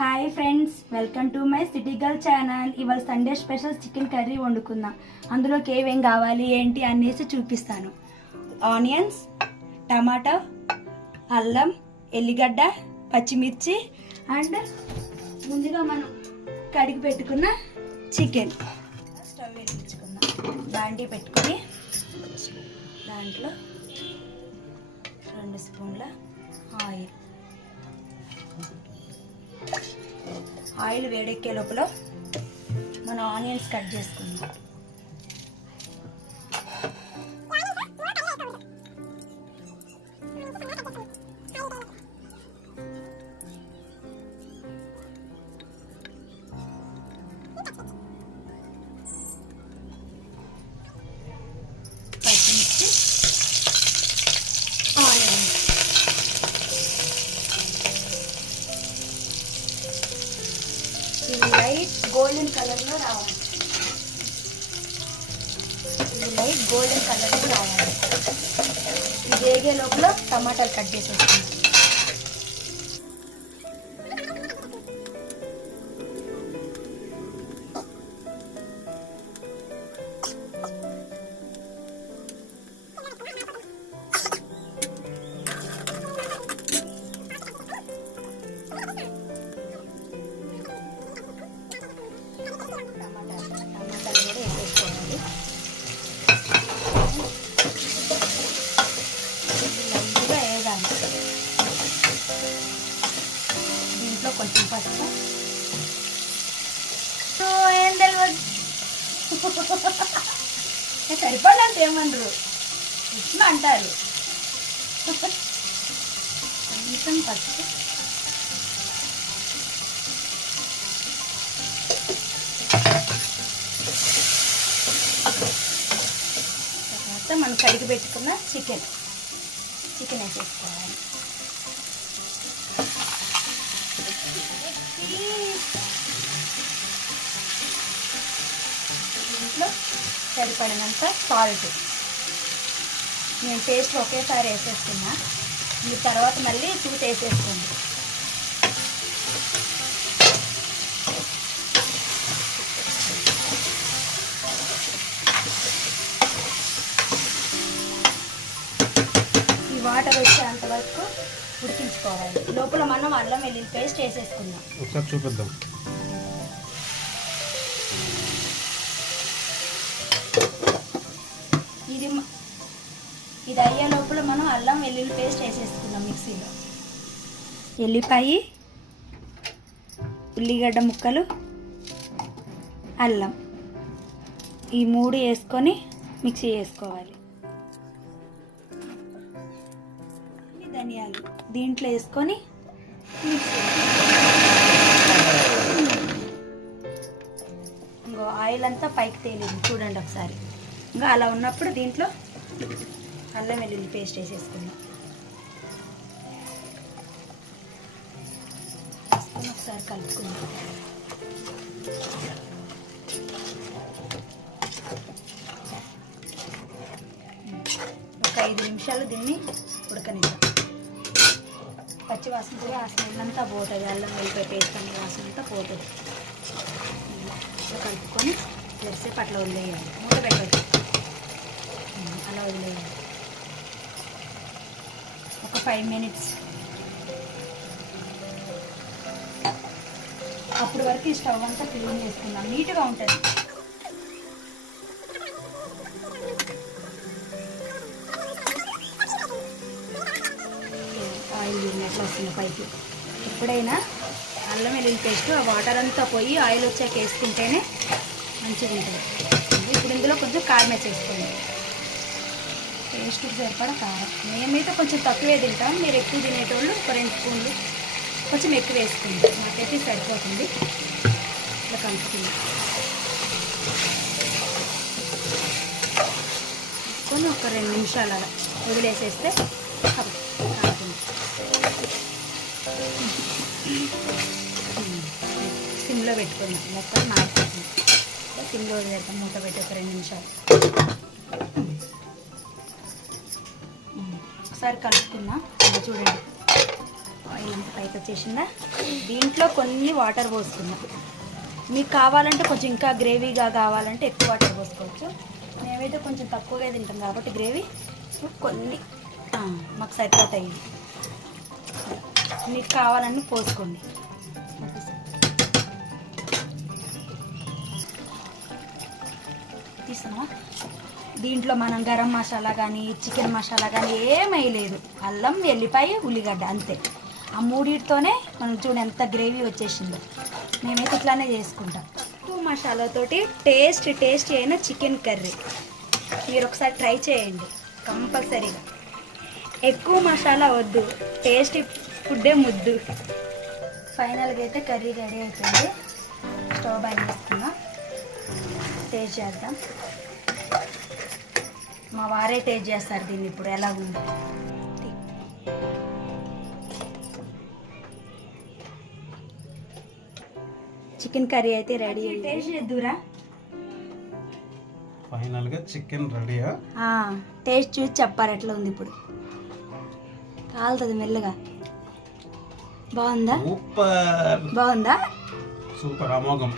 Hi friends, welcome to my city girl channel. ఇవాళ Sunday special chicken curry వండుకుందాం. అందులోకి ఏమేం కావాలి ఏంటి అనేసి చూపిస్తాను. ఆనియన్స్, టమాటా, అల్లం, ఎల్లిగడ్డ, పచ్చిమిర్చి అండ్ ముందుగా మనం కడిగి పెట్టుకున్న చికెన్. స్టవ్ వెలిగించుకుందాం. బాండీ పెట్టుకొని దాంట్లో 2 స్పూన్ల ఆయిల్ వేడెక్కే లోపల మనం ఆనియన్స్ కట్ చేసుకుందాం. పచ్చిమిర్చి, ఆనియన్స్, లైట్ గోల్డెన్ కలర్లో రావాలి. ఇది లైట్ గోల్డెన్ కలర్లో రావాలి. ఇది వేగే లోపల టమాటాలు కట్ చేసేసుకుందాం. టమాటాలు కూడా వేసేసుకోవాలి. లైట్గా వేయాలి. దీంట్లో కొంచెం పసుపు, ఏం తెలియదు సరిపడంటే ఏమనరు, ఇట్లా అంటారు. కొంచెం పసుపు, తర్వాత మనం కడిగి పెట్టుకున్న చికెన్ వేసేసుకోవాలి. దీంట్లో సరిపడినంత సాల్ట్. నేను టేస్ట్ ఒకేసారి వేసేస్తున్నా, ఈ తర్వాత మళ్ళీ చూసి వేసేసుకోండి. వాటర్ వచ్చేంత వరకు ఉడికించుకోవాలి. లోపల మనం అల్లం వెల్లుల్లి పేస్ట్ వేసేసుకుందాం. ఒకసారి చూపిద్దాం. ఇది అయ్యే లోపల మనం అల్లం వెల్లుల్లి పేస్ట్ వేసేసుకుందాం మిక్సీలో. ఎల్లిపాయ, ఉల్లిగడ్డ ముక్కలు, అల్లం, ఈ 3 వేసుకొని మిక్సీ వేసుకోవాలి. ధనియాలు దీంట్లో వేసుకొని ఇంకో ఆయిల్ అంతా పైకి తేలింది చూడండి ఒకసారి. ఇంకా అలా ఉన్నప్పుడు దీంట్లో అల్లం వెల్లుల్లి పేస్ట్ వేసేసుకుందాం. ఒకసారి కలుపుకుందాం. ఒక 5 నిమిషాలు దీన్ని ఉడకనిద్దాం. పచ్చి వాసన కూడా ఆ స్మెల్ అంతా పోతుంది. అల్లం వెల్లిపాయ పేస్ట్ అనే వాసన అంతా పోతుంది. కలుపుకొని తెరిసేపు అట్లా వదిలేయాలి. మూత పెట్టవచ్చు, అలా వదిలేయాలి ఒక 5 మినిట్స్. అప్పటి వరకు ఈ స్టవ్ అంతా క్లీన్ చేసుకుందాం, నీట్గా ఉంటుంది. ఆయిల్ ఎట్లా వస్తుంది పైకి. ఎప్పుడైనా అల్లం వెల్లుల్లి పేస్ట్ ఆ వాటర్ అంతా పోయి ఆయిల్ వచ్చాక వేసుకుంటేనే మంచిగా ఉంటుంది. ఇప్పుడు ఇందులో కొంచెం కారం వేసేసుకోండి. టేస్ట్కి సరిపడా కారం. మేమైతే కొంచెం తక్కువే తింటాం, మీరు ఎక్కువ తినేటోళ్ళు ఒక 2 స్పూన్లు కొంచెం ఎక్కువ వేసుకోండి. నాకైతే సరిపోతుంది. ఇట్లా కలుపుతుంది వేసుకొని ఒక 2 నిమిషాలు అలా వదిలేసేస్తే కాలుతుంది. సిమ్లో పెట్టుకుందాం, మొత్తం మాడిపోతుంది. సిమ్లో వదిలేద్దాం, మూత పెట్టి ఒక 2 నిమిషాలు. ఒకసారి కలుపుకుందాం. చూడండి ఇంత పైకి వచ్చేసిందా. దీంట్లో కొన్ని వాటర్ పోసుకుందాం. మీకు కావాలంటే కొంచెం ఇంకా గ్రేవీగా కావాలంటే ఎక్కువ వాటర్ పోసుకోవచ్చు. మేమైతే కొంచెం తక్కువగా తింటాం కాబట్టి గ్రేవీ కొన్ని మాకు సరిపోతాయి. మీకు కావాలని పోసుకోండి. తీసుకున్నా. దీంట్లో మనం గరం మసాలా కానీ చికెన్ మసాలా కానీ ఏమీ లేదు. అల్లం, వెల్లిపాయ, ఉల్లిగడ్డ అంతే. ఆ మూడిటితోనే మనం చూడండి ఎంత గ్రేవీ వచ్చేసిందో. మేమైతే ఇట్లానే చేసుకుంటాం. మసాలాతోటి టేస్టీ అయిన చికెన్ కర్రీ మీరు ఒకసారి ట్రై చేయండి కంపల్సరీగా. ఎక్కువ మసాలా వద్దు, టేస్టీ ఫుడ్డే ముద్దు. ఫైనల్గా అయితే కర్రీ రెడీ అవుతుంది. స్టవ్ ఆన్ చేసుకుందాం. టేస్ట్ చేద్దాం. మా వారే టేస్ట్ చేస్తారు దీన్ని ఇప్పుడు ఎలా ఉంది. చికెన్ కర్రీ అయితే రెడీ. టేస్ట్ చేద్దురా. ఫైనల్గా చికెన్ రెడీయా? టేస్ట్ చూసి చెప్పారు ఎట్లా ఉంది. ఇప్పుడు కాలుతుంది మెల్లగా. బాగుందా? సూపర్, బాగుందా? సూపర్, అమోఘం.